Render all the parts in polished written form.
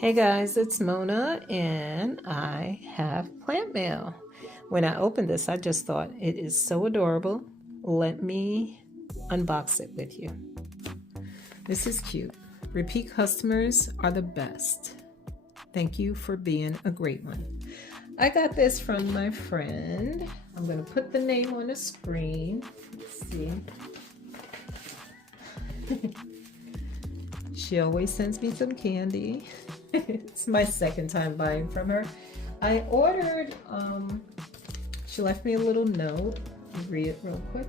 Hey guys, it's Mona and I have plant mail. When I opened this, I just thought it is so adorable. Let me unbox it with you. This is cute. Repeat customers are the best. Thank you for being a great one. I got this from my friend. I'm going to put the name on the screen. Let's see. She always sends me some candy. It's my second time buying from her. I ordered, she left me a little note. I'll read it real quick.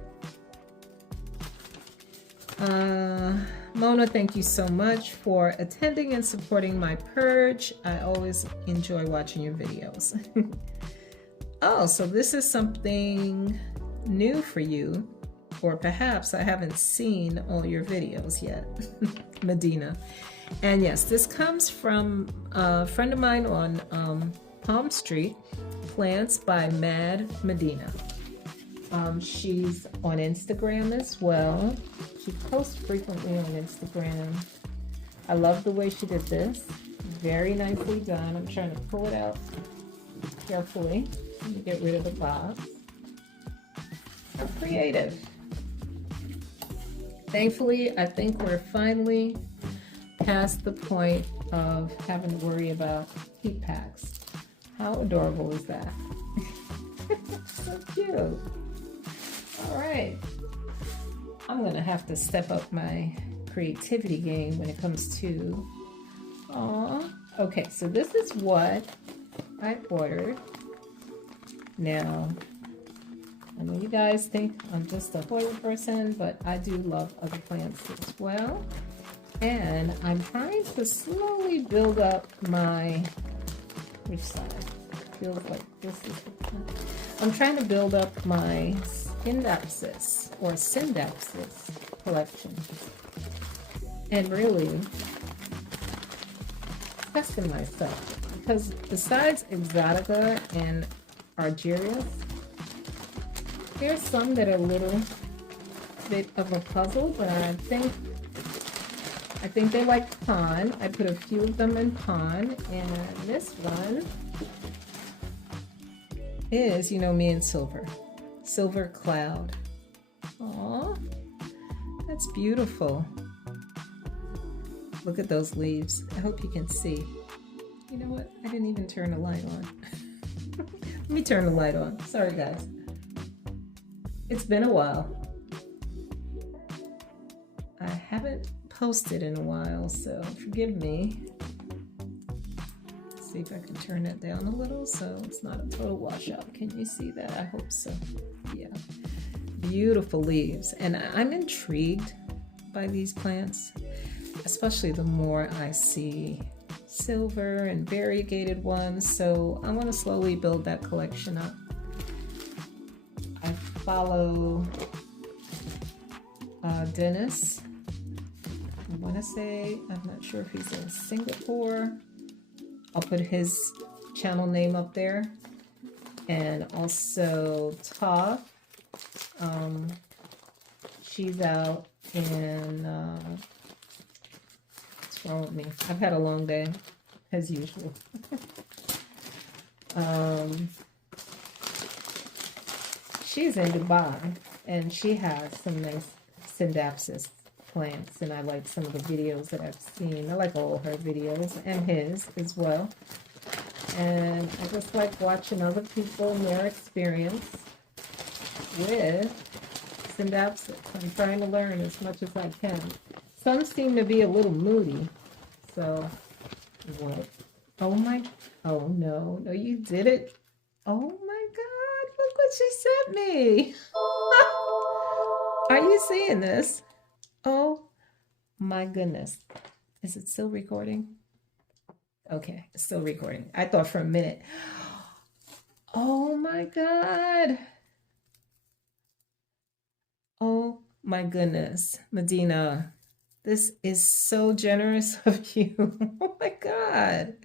Mona, thank you so much for attending and supporting my purge. I always enjoy watching your videos. Oh, so this is something new for you, or perhaps I haven't seen all your videos yet. Medina. And yes, this comes from a friend of mine on Palm Street, Plants by Mad Medina. She's on Instagram as well. She posts frequently on Instagram. I love the way she did this. Very nicely done. I'm trying to pull it out carefully to get rid of the box. How creative. Thankfully, I think we're finally past the point of having to worry about heat packs. How adorable is that? So cute. All right. I'm gonna have to step up my creativity game when it comes to, okay, so this is what I ordered. Now, I know you guys think I'm just a hoya person, but I do love other plants as well. And I'm trying to slowly build up my, which side? Feels like this is the plant. I'm trying to build up my Scindapsus or Scindapsus collection. And really testing myself. Because besides Exotica and Argyrius, there's some that are a little bit of a puzzle, but I think they like pond. I put a few of them in pond, and this one is, you know me and silver cloud. Aw, that's beautiful. Look at those leaves. I hope you can see. You know what? I didn't even turn the light on. Let me turn the light on. Sorry, guys. It's been a while. I haven't posted in a while, so forgive me. Let's see if I can turn that down a little so it's not a total washout. Can you see that? I hope so. Yeah. Beautiful leaves. And I'm intrigued by these plants, especially the more I see silver and variegated ones. So I want to slowly build that collection up. I follow Dennis. I want to say, I'm not sure if he's in Singapore. I'll put his channel name up there. And also TOTH. She's out in, what's wrong with me? I've had a long day, as usual. She's in Dubai, and she has some nice Scindapsus plants, and I like some of the videos that I've seen. I like all her videos and his as well. And I just like watching other people and their experience with Scindapsus. I'm trying to learn as much as I can. Some seem to be a little moody, so what? Oh my, oh no, no, you did it. Oh my God, look what she sent me. Are you seeing this? Oh my goodness. Is it still recording? Okay, it's still recording. I thought for a minute. Oh my God. Oh my goodness. Medina, this is so generous of you. Oh my God.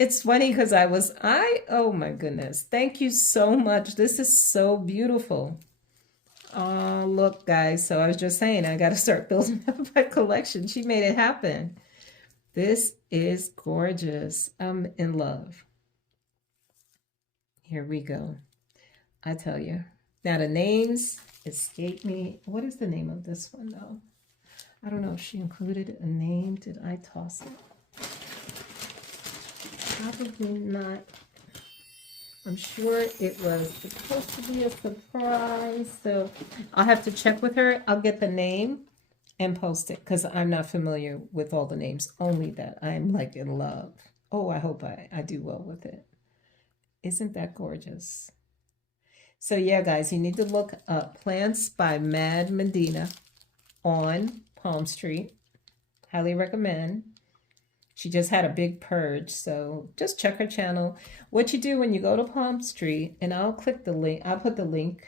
It's funny because oh my goodness. Thank you so much. This is so beautiful. Oh, look, guys. So I was just saying, I got to start building up my collection. She made it happen. This is gorgeous. I'm in love. Here we go. I tell you. Now the names escape me. What is the name of this one though? I don't know if she included a name. Did I toss it? Probably not. I'm sure it was supposed to be a surprise. So I'll have to check with her. I'll get the name and post it because I'm not familiar with all the names. Only that I'm like in love. Oh, I hope I do well with it. Isn't that gorgeous? So yeah, guys, you need to look up Plants by Mad Medina on Palm Street. Highly recommend. She just had a big purge, so just check her channel. What you do when you go to Palm Street, and I'll click the link. I'll put the link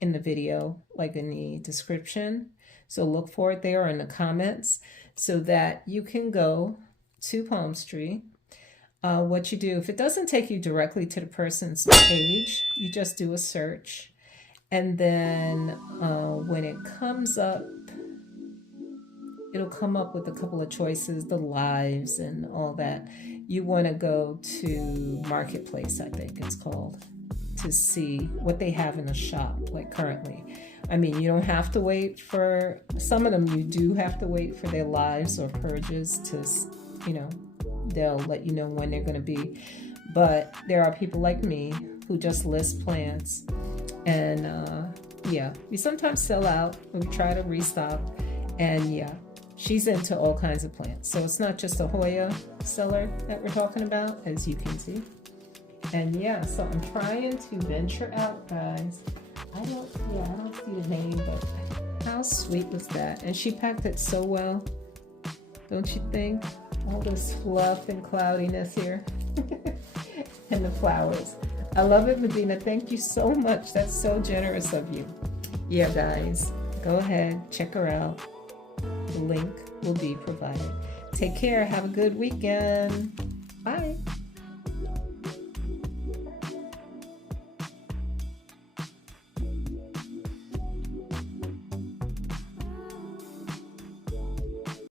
in the video, like in the description. So look for it there or in the comments so that you can go to Palm Street. What you do, if it doesn't take you directly to the person's page, you just do a search. And then when it comes up, it'll come up with a couple of choices, the lives and all that. You want to go to Marketplace, I think it's called, to see what they have in the shop, like currently. I mean, you don't have to wait for, some of them you do have to wait for their lives or purges to, you know, they'll let you know when they're going to be. But there are people like me who just list plants. And yeah, we sometimes sell out. We try to restock. And yeah, she's into all kinds of plants. So it's not just a Hoya seller that we're talking about, as you can see. And yeah, so I'm trying to venture out, guys. I don't see the name, but how sweet was that? And she packed it so well, don't you think? All this fluff and cloudiness here. And the flowers. I love it, Medina. Thank you so much. That's so generous of you. Yeah, guys, go ahead, check her out. The link will be provided. Take care. Have a good weekend.